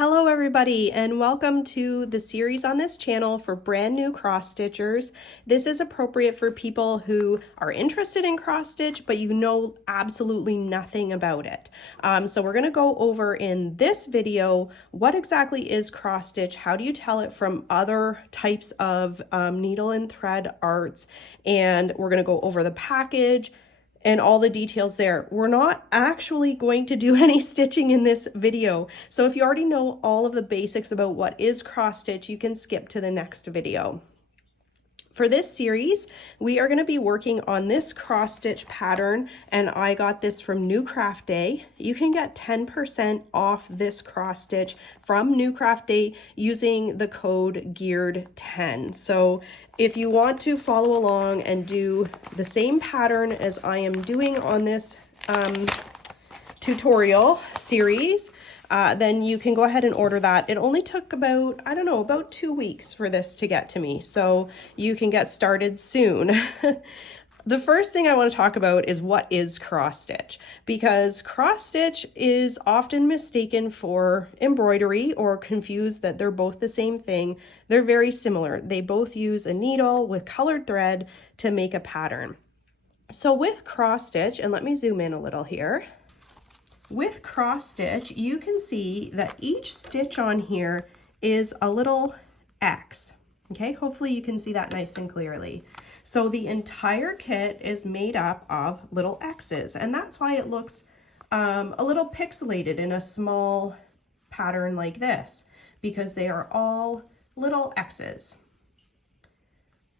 Hello everybody, and welcome to the series on this channel for brand new cross stitchers. This is appropriate for people who are interested in cross stitch, but you know absolutely nothing about it. So we're going to go over in this video what exactly is cross stitch, how do you tell it from other types of needle and thread arts, and we're going to go over the package and all the details there. We're not actually going to do any stitching in this video. So if you already know all of the basics about what is cross stitch, you can skip to the next video. For this series, we are going to be working on this cross stitch pattern, and I got this from New Craft Day. You can get 10% off this cross stitch from New Craft Day using the code GEARED10. So if you want to follow along and do the same pattern as I am doing on this tutorial series, then you can go ahead and order that. It only took about, I don't know, about 2 weeks for this to get to me, so you can get started soon. The first thing I want to talk about is what is cross stitch, because cross stitch is often mistaken for embroidery or confused that they're both the same thing. They're very similar. They both use a needle with colored thread to make a pattern. So with cross stitch, and let me zoom in a little here. With cross stitch, you can see that each stitch on here is a little X. Okay, hopefully you can see that nice and clearly. So the entire kit is made up of little X's, and that's why it looks a little pixelated in a small pattern like this, because they are all little X's.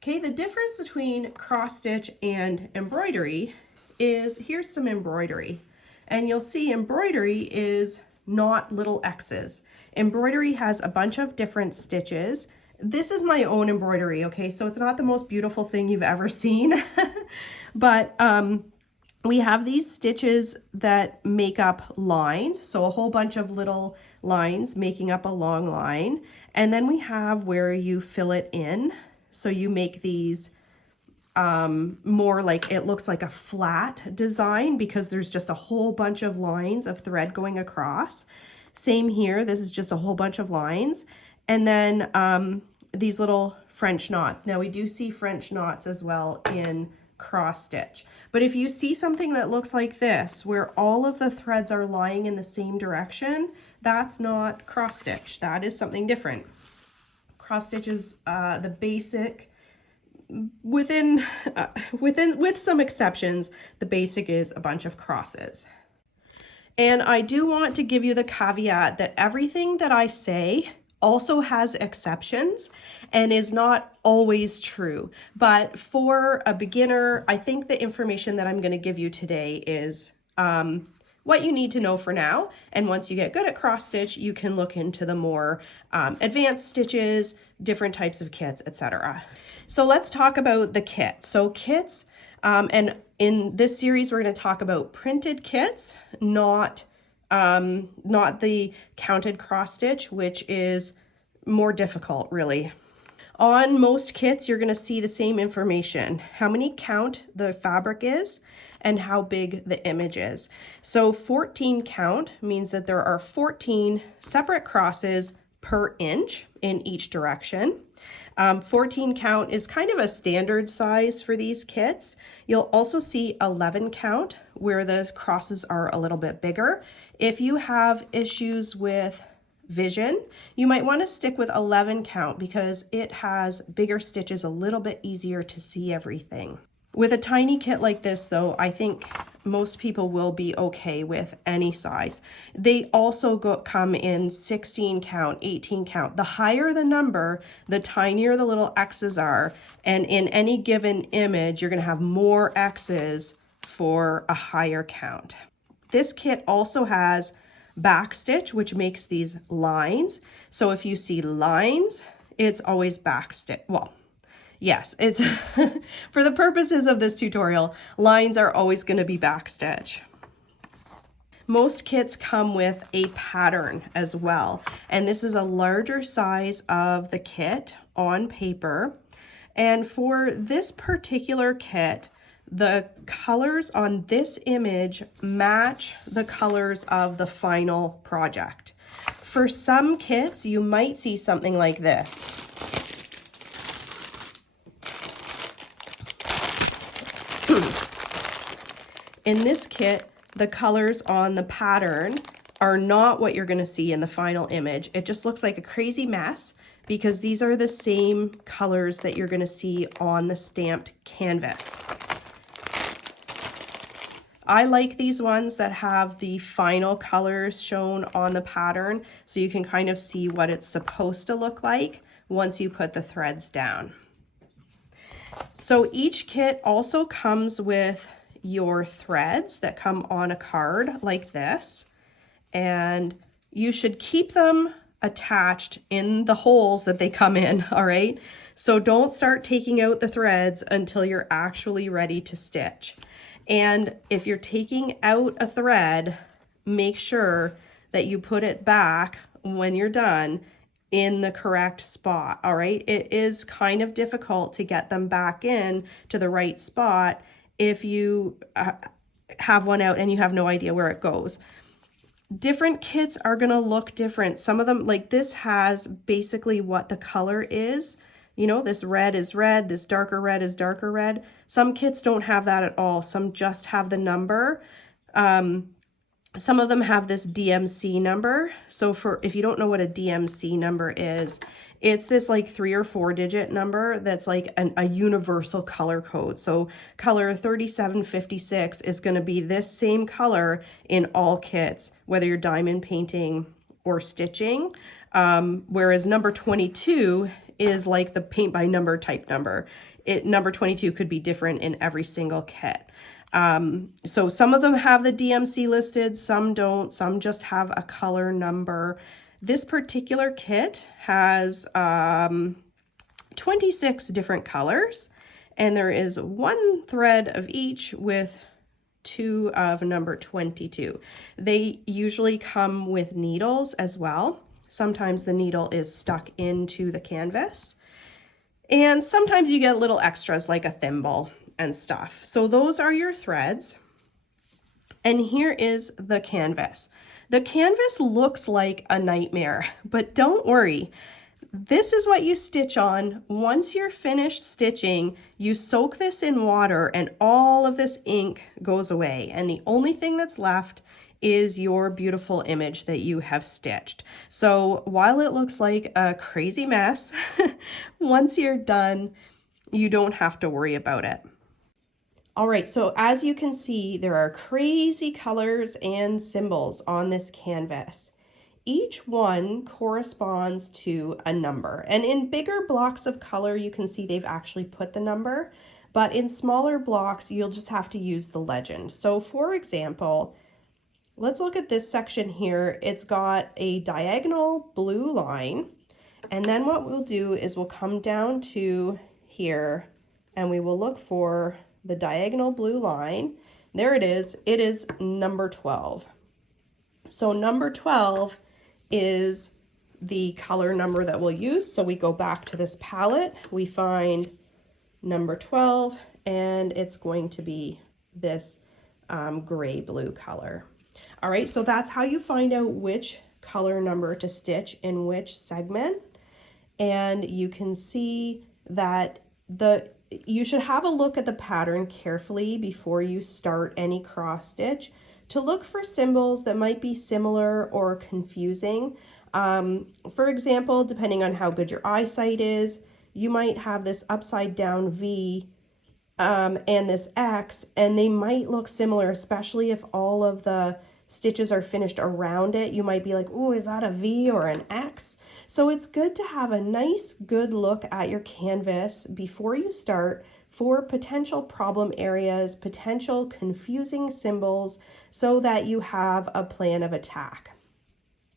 Okay, the difference between cross stitch and embroidery is, here's some embroidery. And you'll see embroidery is not little X's. Embroidery has a bunch of different stitches. This is my own embroidery, okay? So it's not the most beautiful thing you've ever seen, but we have these stitches that make up lines. So a whole bunch of little lines making up a long line. And then we have where you fill it in. So you make these more like, it looks like a flat design because there's just a whole bunch of lines of thread going across. Same here, this is just a whole bunch of lines. And then these little French knots. Now we do see French knots as well in cross stitch. But if you see something that looks like this, where all of the threads are lying in the same direction, that's not cross stitch. That is something different. Cross stitch is the basic. With some exceptions, the basic is a bunch of crosses. And I do want to give you the caveat that everything that I say also has exceptions and is not always true. But for a beginner, I think the information that I'm going to give you today is what you need to know for now. And once you get good at cross stitch, you can look into the more advanced stitches, different types of kits, etc. So let's talk about the kit. So kits, and in this series, we're going to talk about printed kits, not the counted cross stitch, which is more difficult, really. On most kits, you're going to see the same information, how many count the fabric is and how big the image is. So 14 count means that there are 14 separate crosses per inch in each direction. 14 count is kind of a standard size for these kits. You'll also see 11 count where the crosses are a little bit bigger. If you have issues with vision, you might want to stick with 11 count because it has bigger stitches, a little bit easier to see everything. With a tiny kit like this though, I think most people will be okay with any size. They also come in 16 count, 18 count. The higher the number, the tinier the little X's are. And in any given image, you're going to have more X's for a higher count. This kit also has back stitch, which makes these lines. So if you see lines, it's always back stitch. Well, yes, it's for the purposes of this tutorial, lines are always going to be back stitch. Most kits come with a pattern as well, and this is a larger size of the kit on paper. And for this particular kit, the colors on this image match the colors of the final project. For some kits, you might see something like this. In this kit, the colors on the pattern are not what you're going to see in the final image. It just looks like a crazy mess because these are the same colors that you're going to see on the stamped canvas. I like these ones that have the final colors shown on the pattern so you can kind of see what it's supposed to look like once you put the threads down. So each kit also comes with your threads that come on a card like this, and you should keep them attached in the holes that they come in, all right? So don't start taking out the threads until you're actually ready to stitch. And if you're taking out a thread, make sure that you put it back when you're done in the correct spot, all right? It is kind of difficult to get them back in to the right spot if you have one out and you have no idea where it goes. Different kits are gonna look different. Some of them, like this has basically what the color is. You know, this red is red, this darker red is darker red. Some kits don't have that at all. Some just have the number. Some of them have this DMC number. So if you don't know what a DMC number is, it's this like 3 or 4 digit number that's like a universal color code. So color 3756 is going to be this same color in all kits, whether you're diamond painting or stitching. Whereas number 22 is like the paint by number type number. Number 22 could be different in every single kit. So some of them have the DMC listed, some don't, some just have a color number. This particular kit has 26 different colors, and there is 1 thread of each with 2 of number 22. They usually come with needles as well. Sometimes the needle is stuck into the canvas, and sometimes you get little extras like a thimble and stuff. So those are your threads. And here is the canvas. The canvas looks like a nightmare, but don't worry. This is what you stitch on. Once you're finished stitching, you soak this in water and all of this ink goes away. And the only thing that's left is your beautiful image that you have stitched. So while it looks like a crazy mess, once you're done, you don't have to worry about it. All right, so as you can see, there are crazy colors and symbols on this canvas. Each one corresponds to a number, and in bigger blocks of color, you can see they've actually put the number, but in smaller blocks, you'll just have to use the legend. So for example, let's look at this section here. It's got a diagonal blue line, and then what we'll do is we'll come down to here and we will look for the diagonal blue line. There it is number 12. So number 12 is the color number that we'll use. So we go back to this palette, we find number 12, and it's going to be this gray blue color. All right, so that's how you find out which color number to stitch in which segment. And you can see that you should have a look at the pattern carefully before you start any cross stitch to look for symbols that might be similar or confusing. For example, depending on how good your eyesight is, you might have this upside down V and this X, and they might look similar, especially if all of the stitches are finished around it. You might be like, oh, is that a V or an X? So it's good to have a nice, good look at your canvas before you start for potential problem areas, potential confusing symbols, so that you have a plan of attack.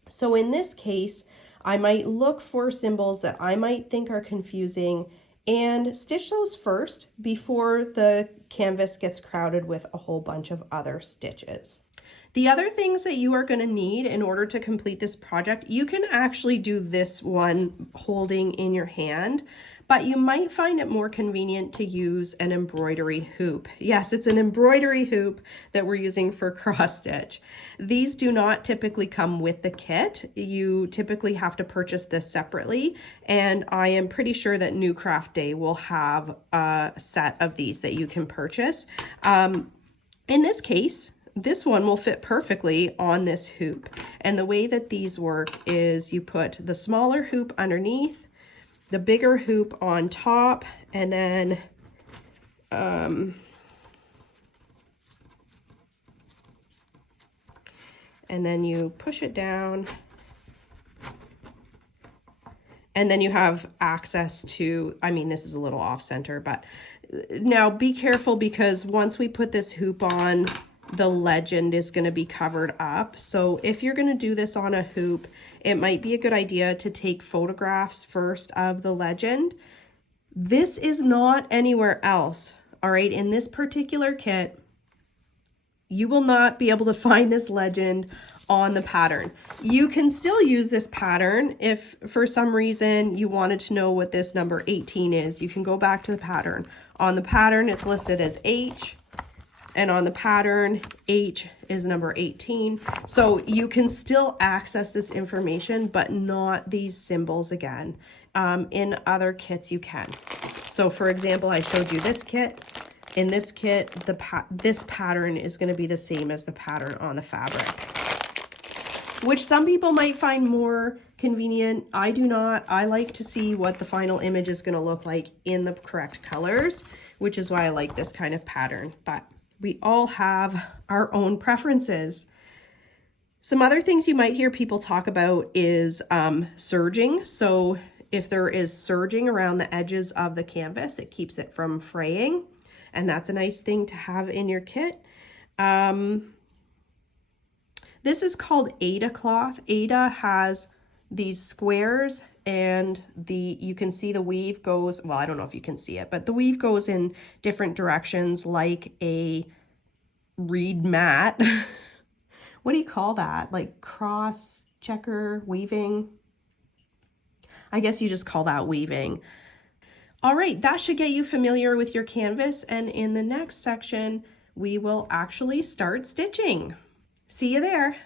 So in this case, I might look for symbols that I might think are confusing and stitch those first before the canvas gets crowded with a whole bunch of other stitches. The other things that you are going to need in order to complete this project, you can actually do this one holding in your hand, but you might find it more convenient to use an embroidery hoop. Yes, it's an embroidery hoop that we're using for cross stitch. These do not typically come with the kit. You typically have to purchase this separately, and I am pretty sure that New Craft Day will have a set of these that you can purchase. In this case, this one will fit perfectly on this hoop. And the way that these work is you put the smaller hoop underneath, the bigger hoop on top, and then you push it down, and then you have access to, I mean, this is a little off center, but now be careful because once we put this hoop on, the legend is going to be covered up. So if you're going to do this on a hoop, it might be a good idea to take photographs first of the legend. This is not anywhere else. All right, in this particular kit, you will not be able to find this legend on the pattern. You can still use this pattern if for some reason you wanted to know what this number 18 is. You can go back to the pattern. On the pattern, it's listed as H, and on the pattern, H is number 18. So you can still access this information, but not these symbols again. In other kits, you can. So for example, I showed you this kit. In this kit, this pattern is going to be the same as the pattern on the fabric, which some people might find more convenient. I do not. I like to see what the final image is going to look like in the correct colors, which is why I like this kind of pattern. But we all have our own preferences. Some other things you might hear people talk about is serging. So if there is serging around the edges of the canvas, it keeps it from fraying. And that's a nice thing to have in your kit. This is called Aida cloth. Aida has these squares, and you can see the weave goes, well, I don't know if you can see it, but the weave goes in different directions like a reed mat. What do you call that? Like cross checker weaving? I guess you just call that weaving. All right, that should get you familiar with your canvas, and in the next section, we will actually start stitching. See you there.